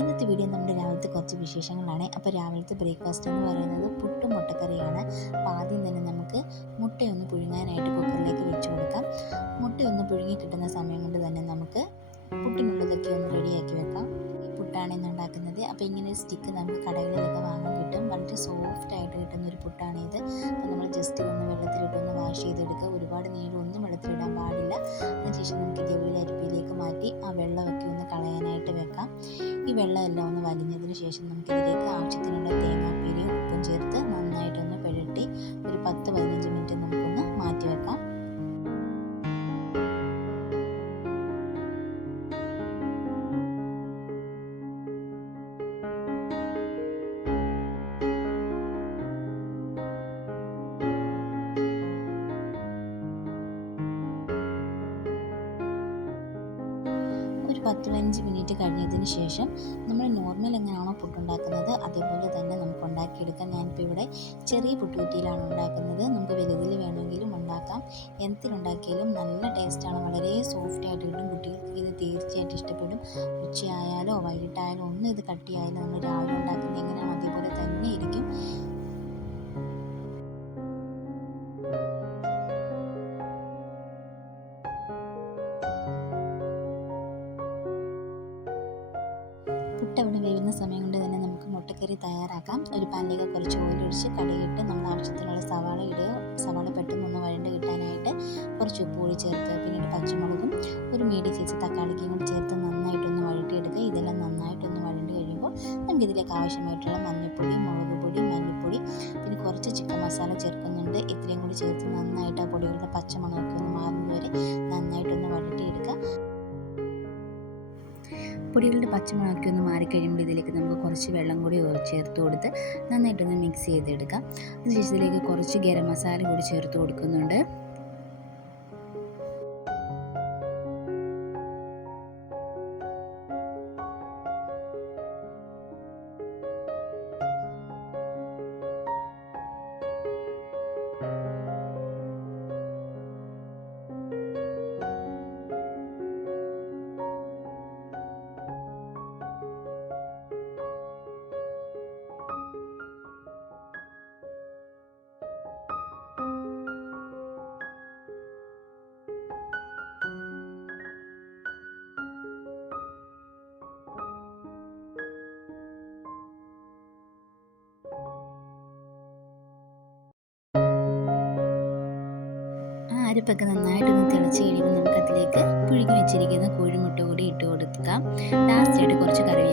ഇന്നത്തെ വീഡിയോ നമ്മുടെ രാവിലത്തെ കുറച്ച് വിശേഷങ്ങളാണ്. അപ്പോൾ രാവിലത്തെ ബ്രേക്ക്ഫാസ്റ്റ് എന്ന് പറയുന്നത് പുട്ടും മുട്ടക്കറിയാണ്. അപ്പോൾ ആദ്യം തന്നെ നമുക്ക് മുട്ടയൊന്ന് പുഴുങ്ങാനായിട്ട് കുക്കറിലേക്ക് വെച്ച് കൊടുക്കാം. മുട്ടയൊന്ന് പുഴുങ്ങി കിട്ടുന്ന സമയം കൊണ്ട് തന്നെ നമുക്ക് പുട്ടിനുള്ളതൊക്കെ ഒന്ന് റെഡിയാക്കി വെക്കാം. പുട്ടാണ് ഇന്ന് ഉണ്ടാക്കുന്നത്. അപ്പോൾ ഇങ്ങനെ സ്റ്റിക്ക് നമുക്ക് കടകളിലൊക്കെ വാങ്ങാൻ കിട്ടും. വളരെ സോഫ്റ്റ് ആയിട്ട് കിട്ടുന്ന ഒരു പുട്ടാണ് ഇത്. അപ്പോൾ നമ്മൾ ജസ്റ്റ് ഒന്ന് വെള്ളത്തിലിട്ടൊന്ന് വാഷ് ചെയ്തെടുക്കുക. ഒരുപാട് നീളമൊന്നും വെള്ളത്തിലിടാൻ പാടില്ല. അതിനുശേഷം നമുക്ക് ഇതേപോലെ അരിപ്പിയിലേക്ക് മാറ്റി ആ വെള്ളമൊക്കെ ഒന്ന് കളയാനായിട്ട് വെക്കാം. ഈ വെള്ളമെല്ലാം ഒന്ന് വലിഞ്ഞതിന് ശേഷം നമുക്കിതിലേക്ക് ആവശ്യത്തിനുള്ള തേങ്ങാപ്പീരയും ഉപ്പും ചേർത്ത് നന്നായിട്ടൊന്ന് ഒരു പത്ത് പതിനഞ്ച് മിനിറ്റ് കഴിഞ്ഞതിന് ശേഷം നമ്മൾ നോർമൽ എങ്ങനെയാണോ പുട്ടുണ്ടാക്കുന്നത് അതേപോലെ തന്നെ നമുക്ക് ഉണ്ടാക്കിയെടുക്കാം. ഞാനിപ്പോൾ ഇവിടെ ചെറിയ പുട്ടുകുറ്റിയിലാണ് ഉണ്ടാക്കുന്നത്. നമുക്ക് വലുതിൽ വേണമെങ്കിലും ഉണ്ടാക്കാം. എന്തിനുണ്ടാക്കിയാലും നല്ല ടേസ്റ്റാണ് വളരെ സോഫ്റ്റ് ആയിട്ട് കിട്ടും കുട്ടികൾക്ക് ഇത് തീർച്ചയായിട്ടും ഇഷ്ടപ്പെടും. ഉച്ചയായാലോ വൈകിട്ടായാലോ ഒന്നും ഇത് കട്ടിയായാലും നമ്മൾ രാവിലെ ഉണ്ടാക്കുന്നത് എങ്ങനെയാണോ അതേപോലെ തന്നെ ഇരിക്കും. അവിടെ വേവുന്ന സമയം കൊണ്ട് തന്നെ നമുക്ക് മുട്ടക്കറി തയ്യാറാക്കാം. ഒരു പാനിലേക്ക് കുറച്ച് ഓയിലൊഴിച്ച് കടുകിട്ട് നമ്മൾ ആവശ്യത്തിനുള്ള സവാള ഇടുക. സവാള പെട്ടെന്നൊന്ന് വഴണ്ട് കിട്ടാനായിട്ട് കുറച്ച് ഉപ്പ് കൂടി ചേർത്ത് പിന്നീട് പച്ചമുളകും ഒരു മീഡിയം സൈസ് തക്കാളിക്കും കൂടി ചേർത്ത് നന്നായിട്ടൊന്ന് വഴട്ടിയെടുക്കുക ഇതെല്ലാം നന്നായിട്ടൊന്ന് വഴണ്ട് കഴിയുമ്പോൾ നമുക്ക് ഇതിലേക്ക് ആവശ്യമായിട്ടുള്ള മഞ്ഞൾപ്പൊടി മുളക് പൊടി മല്ലിപ്പൊടി പിന്നെ കുറച്ച് ചിക്കൻ മസാല ചേർക്കുന്നുണ്ട്. ഇത്രയും കൂടി ചേർത്ത് നന്നായിട്ട് ആ പൊടികളുടെ പച്ചമണമൊക്കെ ഒന്ന് മാറുന്നത് വരെ പൊടികളുടെ പച്ചമുളകൊക്കെ ഒന്ന് മാറിക്കഴിയുമ്പോൾ ഇതിലേക്ക് നമുക്ക് കുറച്ച് വെള്ളം കൂടി ചേർത്ത് കൊടുത്ത് നന്നായിട്ടൊന്ന് മിക്സ് ചെയ്തെടുക്കാം. അതിനുശേഷം ഇതിലേക്ക് കുറച്ച് ഗരം മസാല കൂടി ചേർത്ത് കൊടുക്കുന്നുണ്ട്. നന്നായിട്ട് നന്നായിട്ടൊന്ന് തിളച്ച് കഴിയുമ്പോൾ നമുക്കതിലേക്ക് പുഴുകി വെച്ചിരിക്കുന്ന കോഴിമുട്ട കൂടി ഇട്ട് കൊടുക്കാം. ലാസ്റ്റായിട്ട് കുറച്ച് കറിവേപ്പില